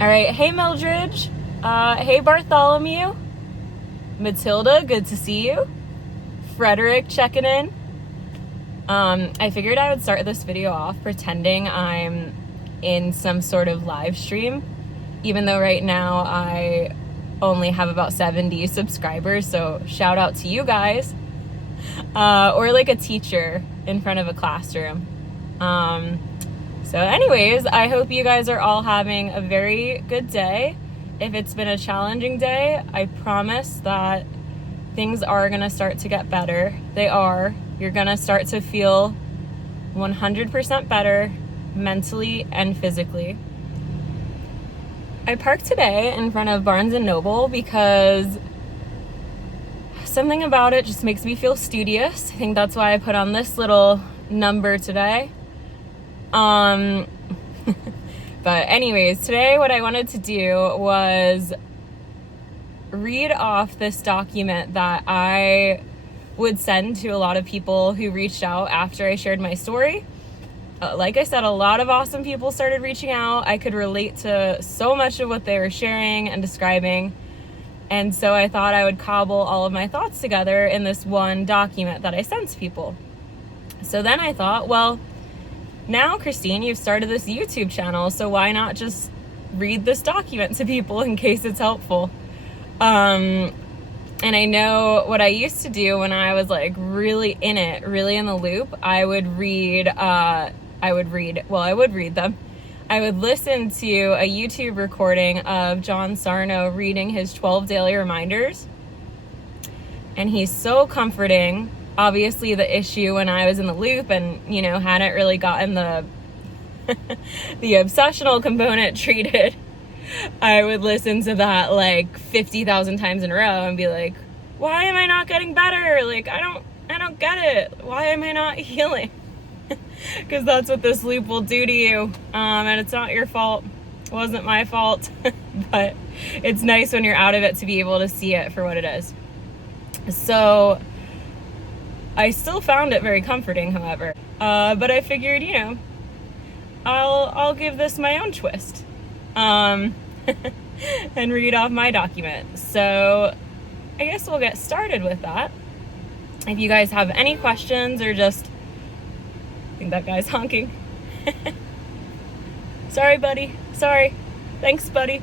All right, hey Mildred, hey Bartholomew, Matilda, good to see you. Frederick checking in. I figured I would start this video off pretending I'm in some sort of live stream, even though right now I only have about 70 subscribers, so shout out to you guys. Or like a teacher in front of a classroom. So anyways, I hope you guys are all having a very good day. If it's been a challenging day, I promise that things are gonna start to get better. They are. You're gonna start to feel 100% better mentally and physically. I parked today in front of Barnes & Noble because something about it just makes me feel studious. I think that's why I put on this little number today. But anyways, today what I wanted to do was read off this document that I would send to a lot of people who reached out after I shared my story. Like I said, a lot of awesome people started reaching out. I could relate to so much of what they were sharing and describing. And so I thought I would cobble all of my thoughts together in this one document that I sent to people. So then I thought, well, now, Christine, you've started this YouTube channel, so why not just read this document to people in case it's helpful? And I know what I used to do when I was like really in it, really in the loop, I would read them. I would listen to a YouTube recording of John Sarno reading his 12 daily reminders. And he's so comforting. Obviously the issue when I was in the loop and, hadn't really gotten the obsessional component treated, I would listen to that like 50,000 times in a row and be like, why am I not getting better? Like, I don't get it. Why am I not healing? Because that's what this loop will do to you. And it's not your fault. It wasn't my fault. But it's nice when you're out of it to be able to see it for what it is. So I still found it very comforting, however. But I figured, I'll give this my own twist. And read off my document. So I guess we'll get started with that. If you guys have any questions or just... I think that guy's honking. Sorry, buddy. Sorry. Thanks, buddy.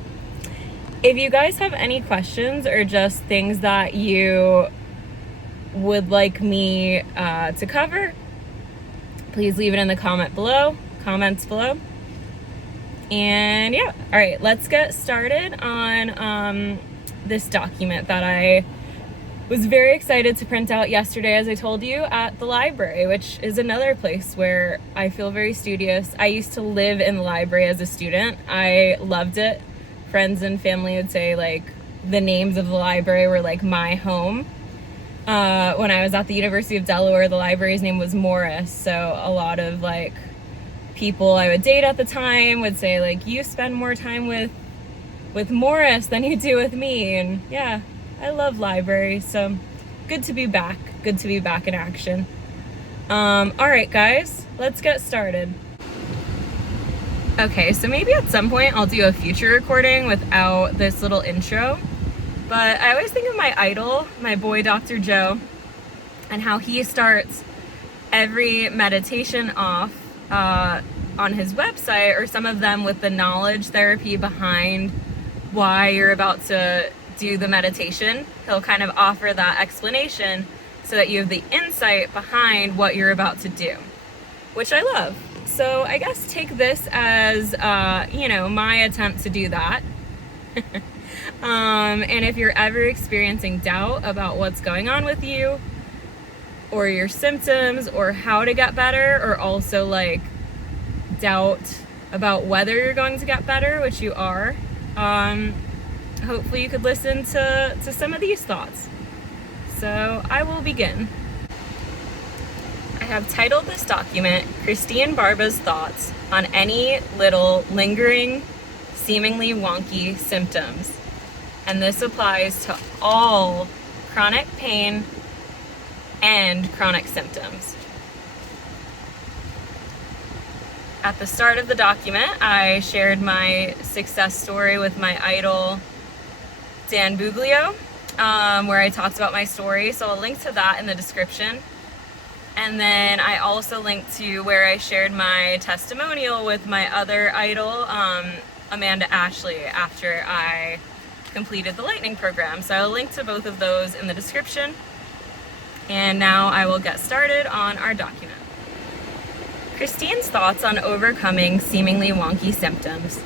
If you guys have any questions or just things that you would like me to cover, please leave it in the comments below. And yeah, all right, let's get started on this document that I was very excited to print out yesterday, as I told you, at the library, which is another place where I feel very studious. I used to live in the library as a student. I loved it. Friends and family would say like the names of the library were like my home. When I was at the University of Delaware, the library's name was Morris. So a lot of like people I would date at the time would say like, you spend more time with Morris than you do with me. And yeah, I love libraries. So good to be back. Good to be back in action. All right, guys, let's get started. Okay, so maybe at some point I'll do a future recording without this little intro. But I always think of my idol, my boy, Dr. Joe, and how he starts every meditation off on his website, or some of them with the knowledge therapy behind why you're about to do the meditation. He'll kind of offer that explanation so that you have the insight behind what you're about to do, which I love. So I guess take this as, my attempt to do that. And if you're ever experiencing doubt about what's going on with you or your symptoms or how to get better, or also like doubt about whether you're going to get better, which you are, hopefully you could listen to some of these thoughts. So I will begin. I have titled this document, Christine Barba's Thoughts on Any Little Lingering, Seemingly Wonky Symptoms. And this applies to all chronic pain and chronic symptoms. At the start of the document, I shared my success story with my idol, Dan Buglio, where I talked about my story. So I'll link to that in the description. And then I also linked to where I shared my testimonial with my other idol, Amanda Ashley, after I completed the lightning program. So I'll link to both of those in the description. And now I will get started on our document. Christine's thoughts on overcoming seemingly wonky symptoms.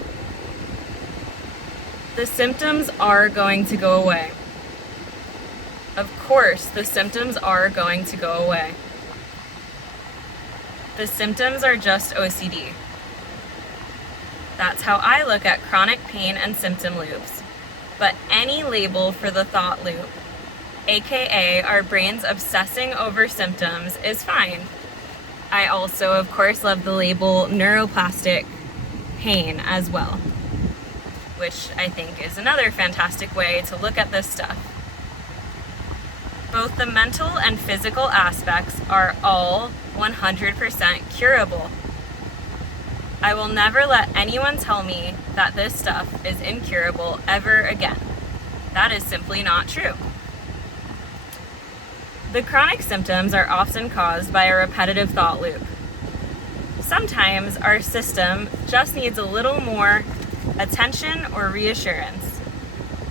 The symptoms are going to go away. Of course, the symptoms are going to go away. The symptoms are just OCD. That's how I look at chronic pain and symptom loops. But any label for the thought loop, aka our brains obsessing over symptoms, is fine. I also, of course, love the label neuroplastic pain as well, which I think is another fantastic way to look at this stuff. Both the mental and physical aspects are all 100% curable. I will never let anyone tell me that this stuff is incurable ever again. That is simply not true. The chronic symptoms are often caused by a repetitive thought loop. Sometimes our system just needs a little more attention or reassurance.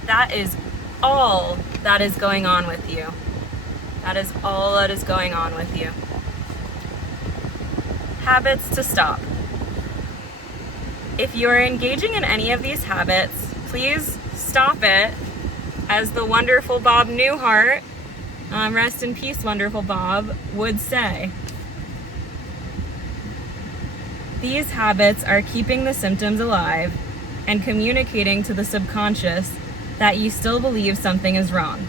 That is all that is going on with you. That is all that is going on with you. Habits to stop. If you are engaging in any of these habits, please stop it. As the wonderful Bob Newhart, rest in peace, wonderful Bob, would say. These habits are keeping the symptoms alive and communicating to the subconscious that you still believe something is wrong.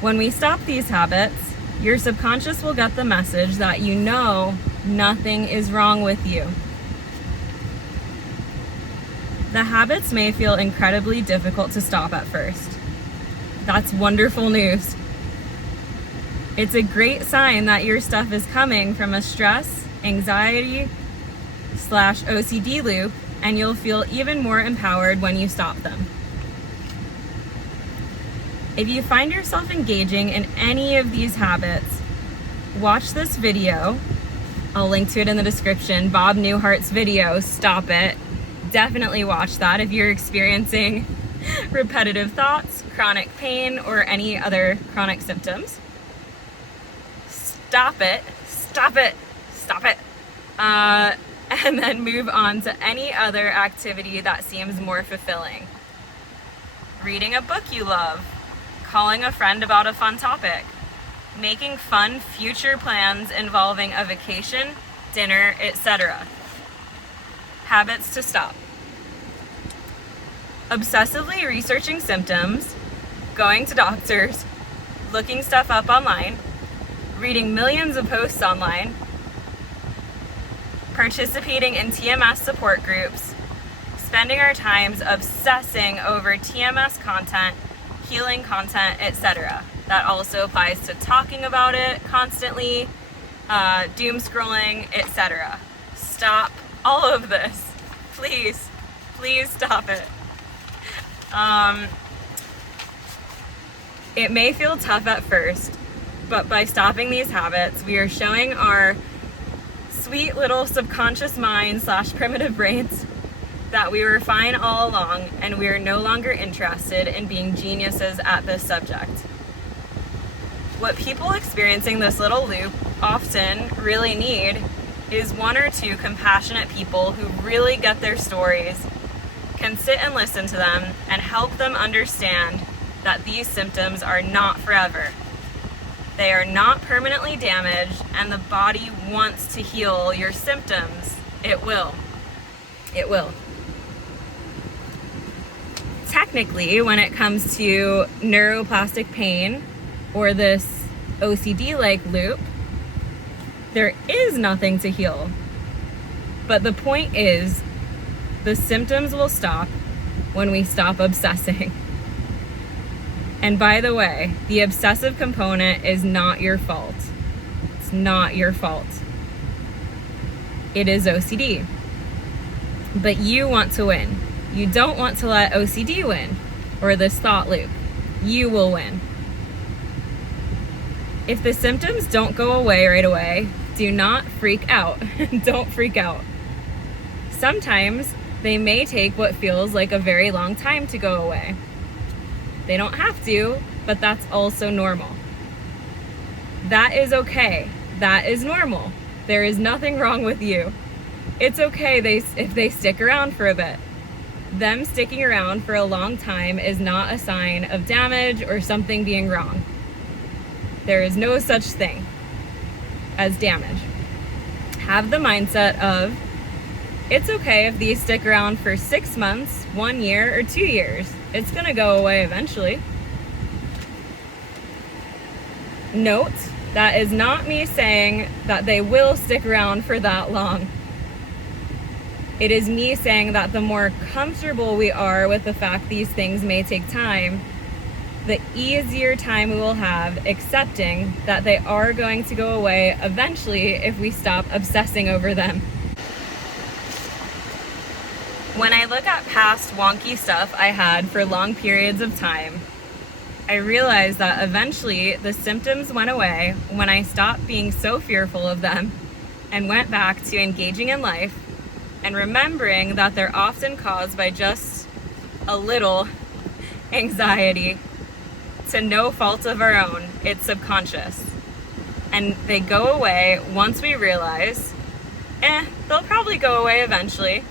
When we stop these habits, your subconscious will get the message that you know nothing is wrong with you. The habits may feel incredibly difficult to stop at first. That's wonderful news. It's a great sign that your stuff is coming from a stress, anxiety, /OCD loop, and you'll feel even more empowered when you stop them. If you find yourself engaging in any of these habits, watch this video. I'll link to it in the description. Bob Newhart's video, Stop It. Definitely watch that if you're experiencing repetitive thoughts, chronic pain, or any other chronic symptoms. Stop it, stop it, stop it. And then move on to any other activity that seems more fulfilling. Reading a book you love, calling a friend about a fun topic, making fun future plans involving a vacation, dinner, etc. Habits to stop. Obsessively researching symptoms, going to doctors, looking stuff up online, reading millions of posts online, participating in TMS support groups, spending our times obsessing over TMS content, healing content, etc. That also applies to talking about it constantly, doom scrolling, etc. Stop all of this. Please, please stop it. It may feel tough at first, but by stopping these habits, we are showing our sweet little subconscious mind / primitive brains that we were fine all along and we are no longer interested in being geniuses at this subject. What people experiencing this little loop often really need is one or two compassionate people who really get their stories, can sit and listen to them, and help them understand that these symptoms are not forever. They are not permanently damaged, and the body wants to heal your symptoms. It will. It will. Technically, when it comes to neuroplastic pain or this OCD-like loop, there is nothing to heal. But the point is, the symptoms will stop when we stop obsessing. And by the way, the obsessive component is not your fault. It's not your fault. It is OCD. But you want to win. You don't want to let OCD win, or this thought loop. You will win. If the symptoms don't go away right away, do not freak out. Don't freak out. Sometimes they may take what feels like a very long time to go away. They don't have to, but that's also normal. That is okay. That is normal. There is nothing wrong with you. It's okay if they stick around for a bit. Them sticking around for a long time is not a sign of damage or something being wrong. There is no such thing as damage. Have the mindset of, it's okay if these stick around for 6 months, 1 year, or 2 years. It's gonna go away eventually. Note, that is not me saying that they will stick around for that long. It is me saying that the more comfortable we are with the fact these things may take time, the easier time we will have accepting that they are going to go away eventually if we stop obsessing over them. When I look at past wonky stuff I had for long periods of time, I realized that eventually the symptoms went away when I stopped being so fearful of them and went back to engaging in life and remembering that they're often caused by just a little anxiety to no fault of our own. It's subconscious. And they go away once we realize, they'll probably go away eventually,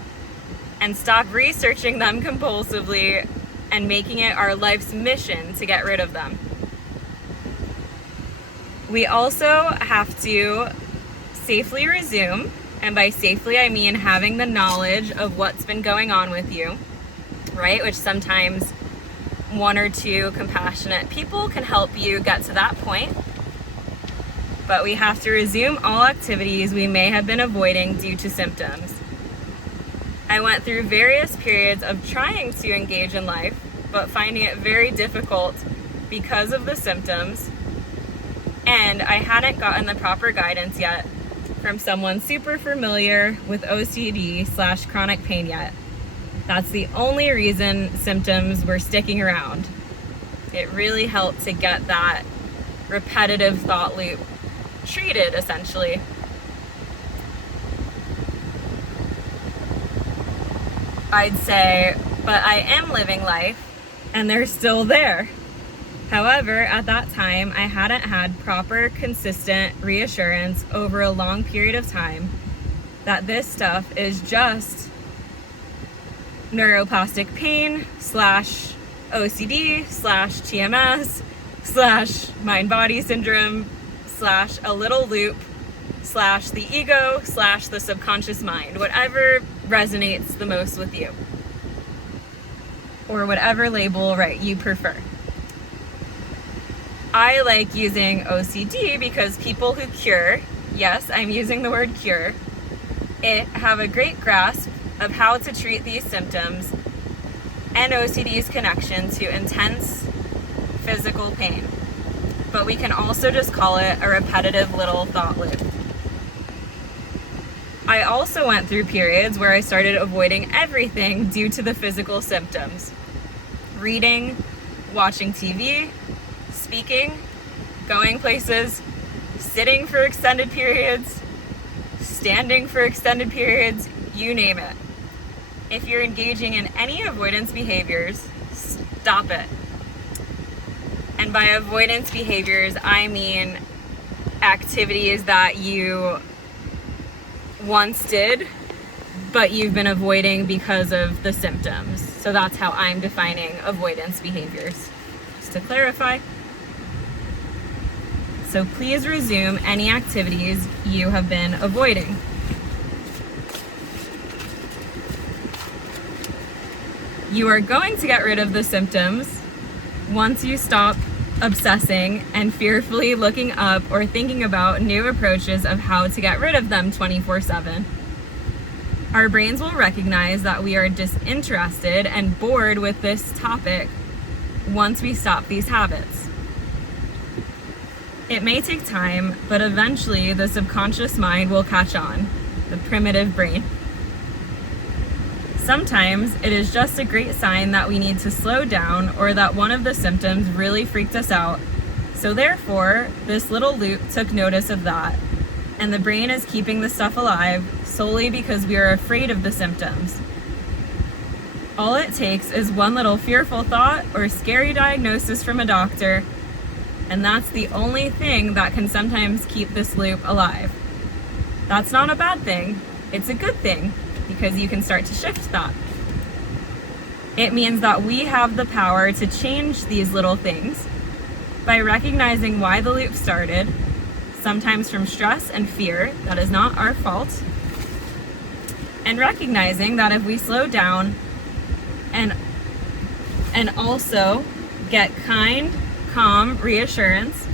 and stop researching them compulsively and making it our life's mission to get rid of them. We also have to safely resume, and by safely I mean having the knowledge of what's been going on with you, right? Which sometimes 1 or 2 compassionate people can help you get to that point. But we have to resume all activities we may have been avoiding due to symptoms. I went through various periods of trying to engage in life, but finding it very difficult because of the symptoms, and I hadn't gotten the proper guidance yet from someone super familiar with OCD/chronic pain yet. That's the only reason symptoms were sticking around. It really helped to get that repetitive thought loop treated, essentially. I'd say, but I am living life, and they're still there. However, at that time, I hadn't had proper, consistent reassurance over a long period of time that this stuff is just neuroplastic pain / OCD / TMS / mind-body syndrome / a little loop / the ego / the subconscious mind, whatever resonates the most with you, or whatever label, right, you prefer. I like using OCD because people who cure, yes, I'm using the word cure, have a great grasp of how to treat these symptoms and OCD's connection to intense physical pain. But we can also just call it a repetitive little thought loop. I also went through periods where I started avoiding everything due to the physical symptoms. Reading, watching TV, speaking, going places, sitting for extended periods, standing for extended periods, you name it. If you're engaging in any avoidance behaviors, stop it. And by avoidance behaviors, I mean activities that you once did, but you've been avoiding because of the symptoms. So that's how I'm defining avoidance behaviors, just to clarify. So please resume any activities you have been avoiding. You are going to get rid of the symptoms once you stop obsessing and fearfully looking up or thinking about new approaches of how to get rid of them 24/7. Our brains will recognize that we are disinterested and bored with this topic once we stop these habits. It may take time, but eventually the subconscious mind will catch on. the primitive brain. Sometimes it is just a great sign that we need to slow down or that one of the symptoms really freaked us out. So therefore, this little loop took notice of that, and the brain is keeping the stuff alive solely because we are afraid of the symptoms. All it takes is one little fearful thought or scary diagnosis from a doctor, and that's the only thing that can sometimes keep this loop alive. That's not a bad thing, it's a good thing, because you can start to shift that. It means that we have the power to change these little things by recognizing why the loop started, sometimes from stress and fear, that is not our fault, and recognizing that if we slow down and also get kind, calm reassurance,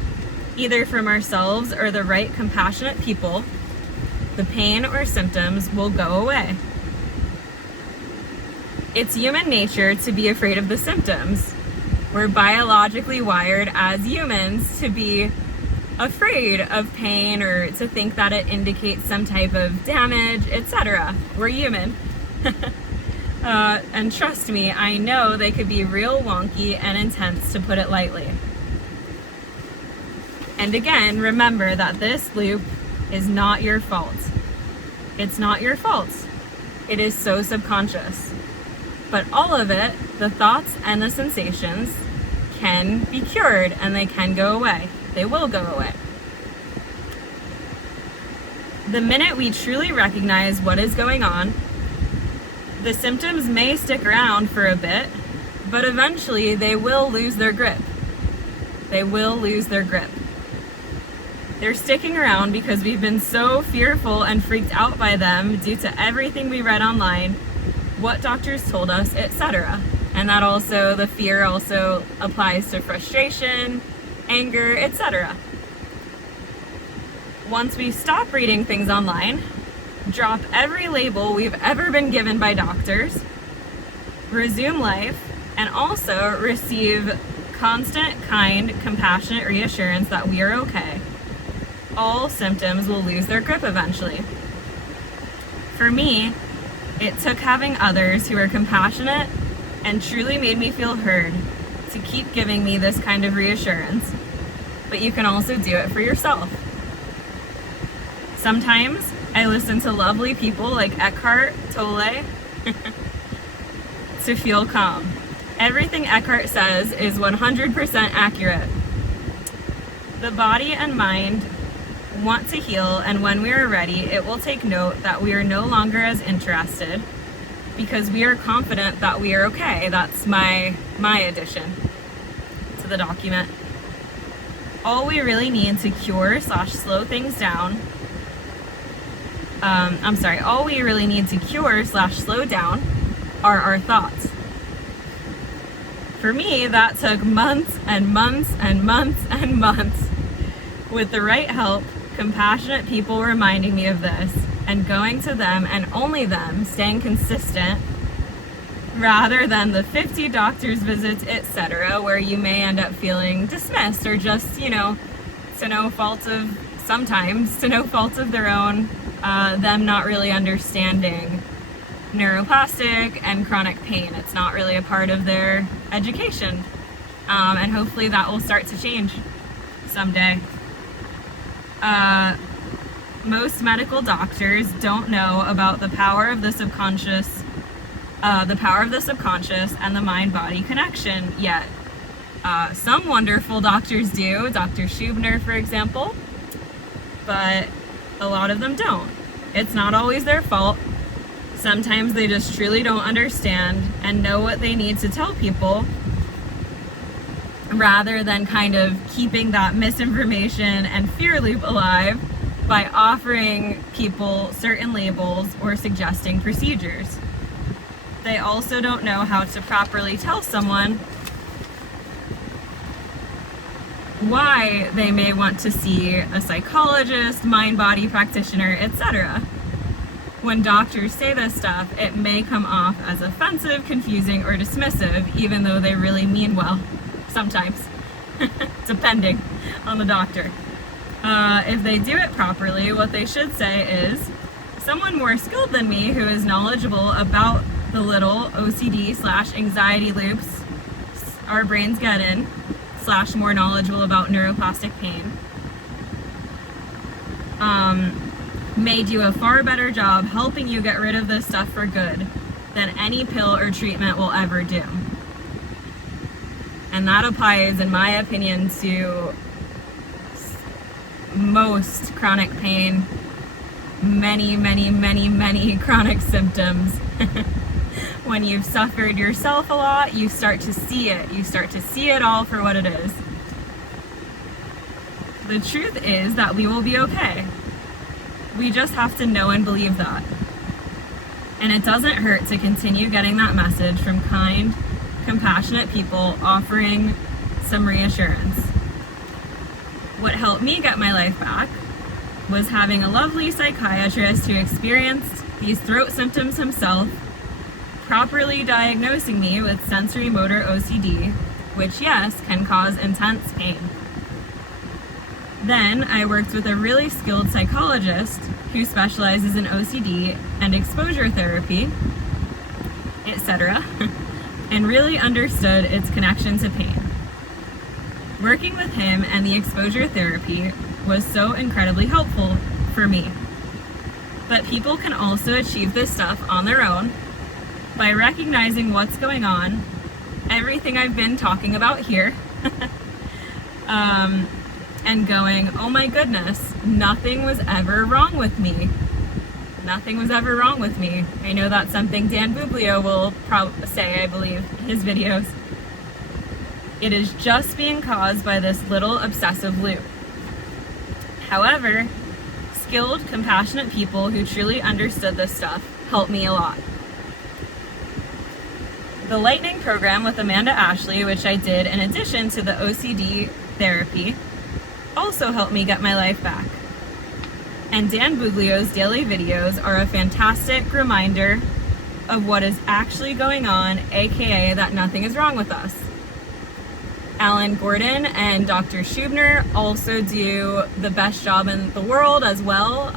either from ourselves or the right compassionate people, the pain or symptoms will go away. It's human nature to be afraid of the symptoms. We're biologically wired as humans to be afraid of pain or to think that it indicates some type of damage, etc. We're human. And trust me, I know they could be real wonky and intense, to put it lightly. And again, remember that this loop is not your fault. It's not your fault. It is so subconscious. But all of it, the thoughts and the sensations, can be cured and they can go away. They will go away. The minute we truly recognize what is going on, the symptoms may stick around for a bit, but eventually they will lose their grip. They will lose their grip. They're sticking around because we've been so fearful and freaked out by them due to everything we read online, what doctors told us, etc. And that also, the fear also applies to frustration, anger, etc. Once we stop reading things online, drop every label we've ever been given by doctors, resume life, and also receive constant, kind, compassionate reassurance that we are okay, all symptoms will lose their grip eventually. For me, it took having others who are compassionate and truly made me feel heard to keep giving me this kind of reassurance. But you can also do it for yourself. Sometimes I listen to lovely people like Eckhart Tolle to feel calm. Everything Eckhart says is 100% accurate. The body and mind want to heal, and when we are ready, it will take note that we are no longer as interested because we are confident that we are okay. That's my addition to the document. All we really need to cure/slow things down all we really need to cure/slow down are our thoughts. For me, that took months and months and months and months. With the right help, compassionate people reminding me of this, and going to them and only them, staying consistent, rather than the 50 doctor's visits, etc., where you may end up feeling dismissed or just, to no fault of their own, them not really understanding neuroplastic and chronic pain. It's not really a part of their education. And hopefully that will start to change someday. Most medical doctors don't know about the power of the subconscious and the mind-body connection yet. Some wonderful doctors do, Dr. Schubiner, for example, but a lot of them don't. It's not always their fault. Sometimes they just truly don't understand and know what they need to tell people, rather than kind of keeping that misinformation and fear loop alive by offering people certain labels or suggesting procedures. They also don't know how to properly tell someone why they may want to see a psychologist, mind-body practitioner, etc. When doctors say this stuff, it may come off as offensive, confusing, or dismissive, even though they really mean well. Sometimes, depending on the doctor. If they do it properly, what they should say is, someone more skilled than me who is knowledgeable about the little OCD/anxiety loops our brains get in, / more knowledgeable about neuroplastic pain, may do a far better job helping you get rid of this stuff for good than any pill or treatment will ever do. And that applies, in my opinion, to most chronic pain, many chronic symptoms. When you've suffered yourself a lot, you start to see it. You start to see it all for what it is. The truth is that we will be okay. We just have to know and believe that. And it doesn't hurt to continue getting that message from kind, compassionate people offering some reassurance. What helped me get my life back was having a lovely psychiatrist who experienced these throat symptoms himself, properly diagnosing me with sensory motor OCD, which, yes, can cause intense pain. Then I worked with a really skilled psychologist who specializes in OCD and exposure therapy, etc., and really understood its connection to pain. Working with him and the exposure therapy was so incredibly helpful for me. But people can also achieve this stuff on their own by recognizing what's going on, everything I've been talking about here, and going, oh my goodness, nothing was ever wrong with me. Nothing was ever wrong with me. I know that's something Dan Buglio will probably say, I believe, in his videos. It is just being caused by this little obsessive loop. However, skilled, compassionate people who truly understood this stuff helped me a lot. The Lightning program with Amanda Ashley, which I did in addition to the OCD therapy, also helped me get my life back. And Dan Buglio's daily videos are a fantastic reminder of what is actually going on, aka that nothing is wrong with us. Alan Gordon and Dr. Schubiner also do the best job in the world as well,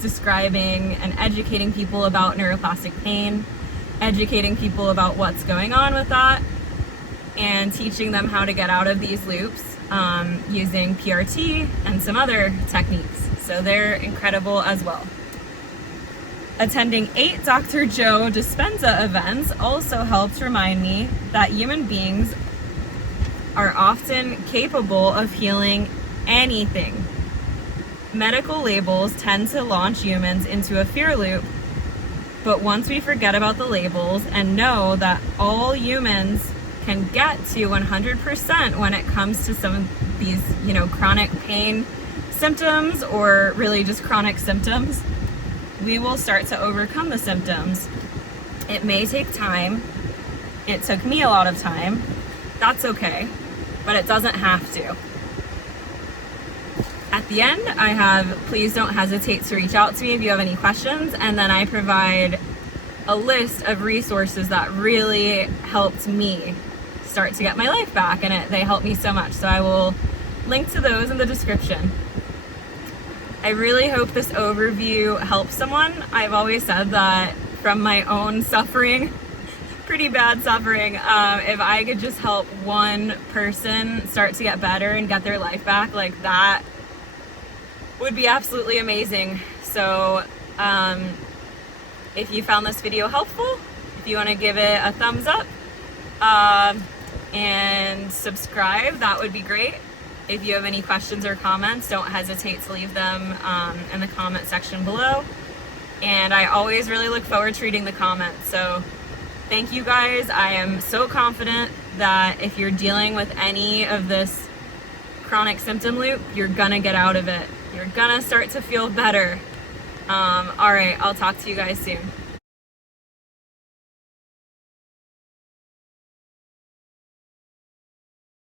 describing and educating people about neuroplastic pain, educating people about what's going on with that, and teaching them how to get out of these loops using PRT and some other techniques. So they're incredible as well. Attending 8 Dr. Joe Dispenza events also helps remind me that human beings are often capable of healing anything. Medical labels tend to launch humans into a fear loop, but once we forget about the labels and know that all humans can get to 100% when it comes to some of these, chronic pain symptoms, or really just chronic symptoms, we will start to overcome the symptoms. It may take time. It took me a lot of time. That's okay, but it doesn't have to. At the end, I have, please don't hesitate to reach out to me if you have any questions, and then I provide a list of resources that really helped me start to get my life back, and they helped me so much. So I will link to those in the description. I really hope this overview helps someone. I've always said that from my own suffering, pretty bad suffering, if I could just help one person start to get better and get their life back, like that would be absolutely amazing. So if you found this video helpful, if you want to give it a thumbs up and subscribe, that would be great. If you have any questions or comments, don't hesitate to leave them in the comment section below. And I always really look forward to reading the comments. So thank you guys. I am so confident that if you're dealing with any of this chronic symptom loop, you're gonna get out of it. You're gonna start to feel better. All right, I'll talk to you guys soon.